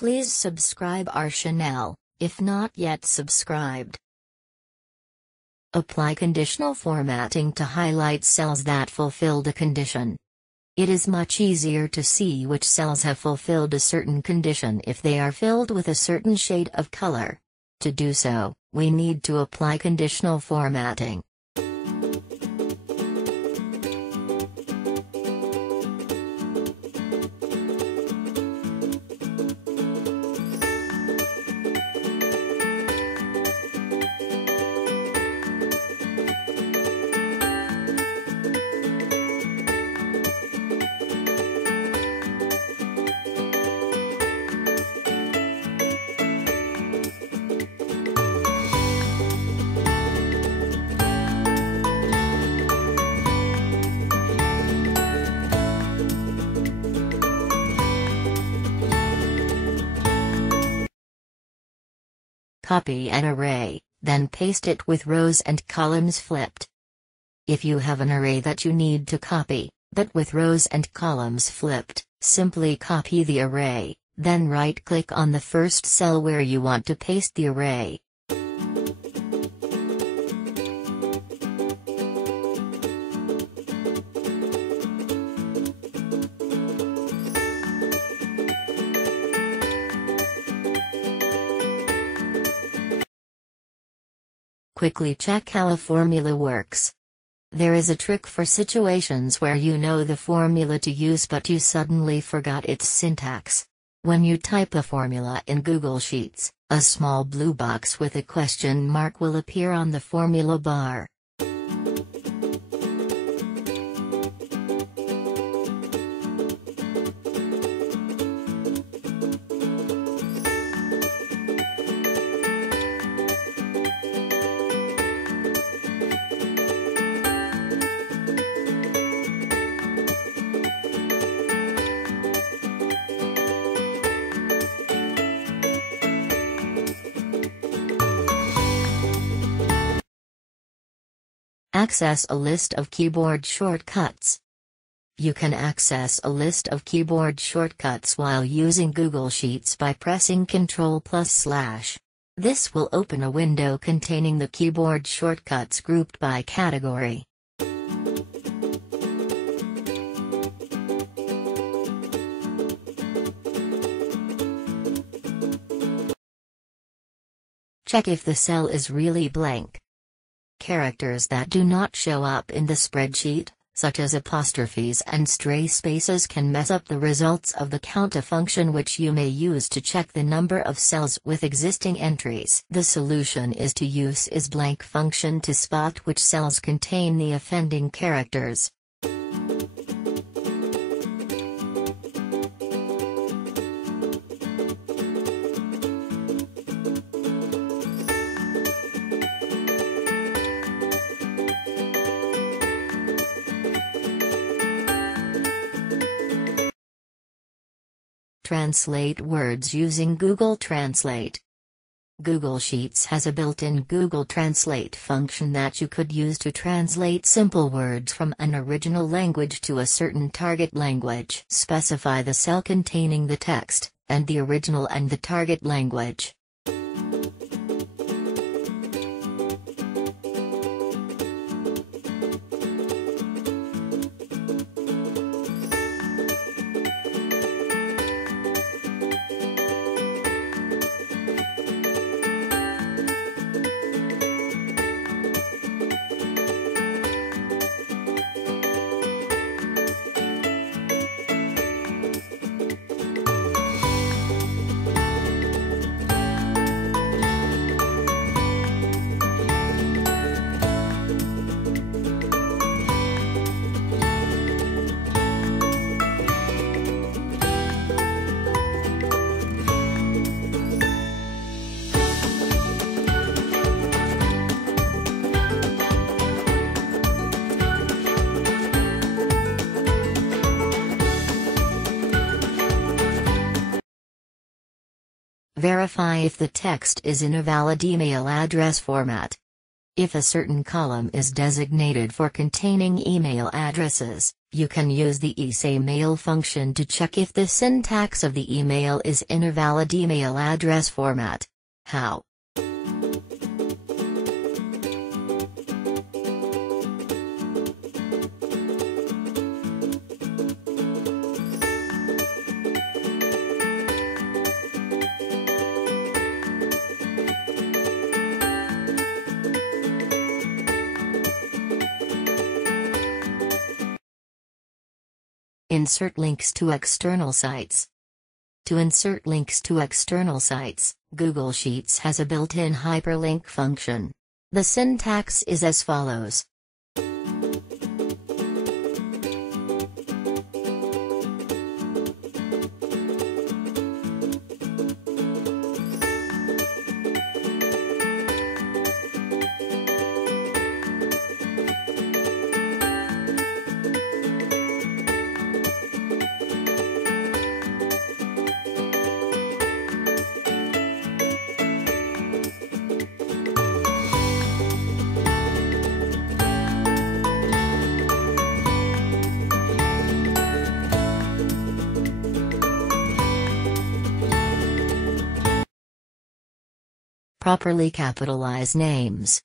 Please subscribe our channel, if not yet subscribed. Apply conditional formatting to highlight cells that fulfilled a condition. It is much easier to see which cells have fulfilled a certain condition if they are filled with a certain shade of color. To do so, we need to apply conditional formatting. Copy an array, then paste it with rows and columns flipped. If you have an array that you need to copy, but with rows and columns flipped, simply copy the array, then right-click on the first cell where you want to paste the array. Quickly check how a formula works. There is a trick for situations where you know the formula to use but you suddenly forgot its syntax. When you type a formula in Google Sheets, a small blue box with a question mark will appear on the formula bar. Access a list of keyboard shortcuts. You can access a list of keyboard shortcuts while using Google Sheets by pressing Ctrl+/. This will open a window containing the keyboard shortcuts grouped by category. Check if the cell is really blank. Characters that do not show up in the spreadsheet, such as apostrophes and stray spaces, can mess up the results of the count function, which you may use to check the number of cells with existing entries. The solution is to use isBlank function to spot which cells contain the offending characters. Translate words using Google Translate. Google Sheets has a built-in Google Translate function that you could use to translate simple words from an original language to a certain target language. Specify the cell containing the text, and the original and the target language. Verify if the text is in a valid email address format. If a certain column is designated for containing email addresses, You can use the email function to check if the syntax of the email is in a valid email address format. How? Insert links to external sites. To insert links to external sites, Google Sheets has a built-in hyperlink function. The syntax is as follows. Properly capitalize names.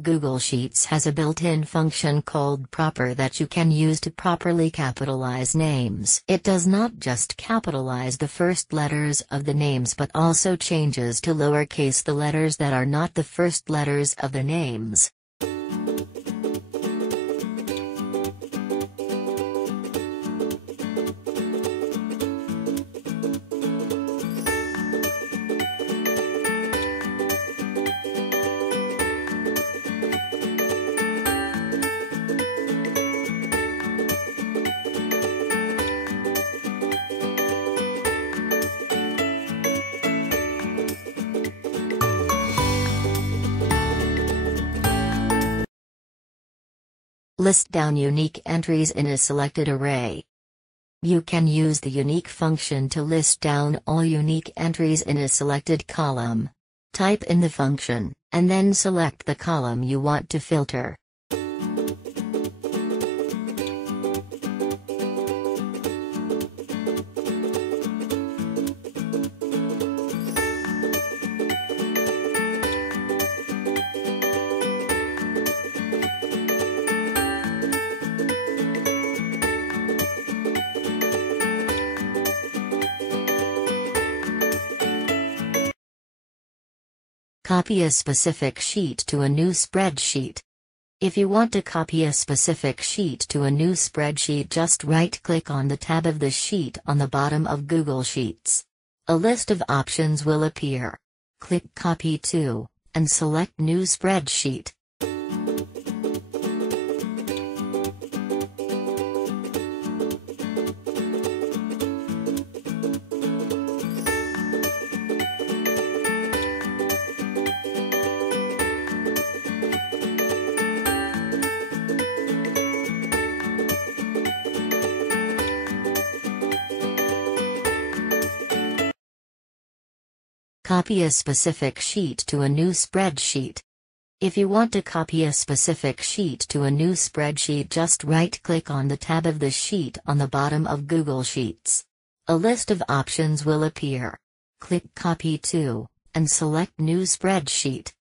Google Sheets has a built-in function called proper that you can use to properly capitalize names. It does not just capitalize the first letters of the names but also changes to lowercase the letters that are not the first letters of the names. List down unique entries in a selected array. You can use the unique function to list down all unique entries in a selected column. Type in the function, and then select the column you want to filter. Copy a specific sheet to a new spreadsheet. If you want to copy a specific sheet to a new spreadsheet, just right-click on the tab of the sheet on the bottom of Google Sheets. A list of options will appear. Click Copy to, and select New Spreadsheet. Copy a specific sheet to a new spreadsheet. If you want to copy a specific sheet to a new spreadsheet, just right-click on the tab of the sheet on the bottom of Google Sheets. A list of options will appear. Click Copy to, and select New Spreadsheet.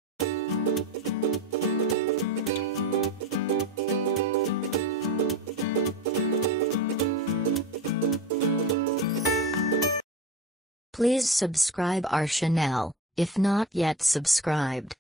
Please subscribe our channel, if not yet subscribed.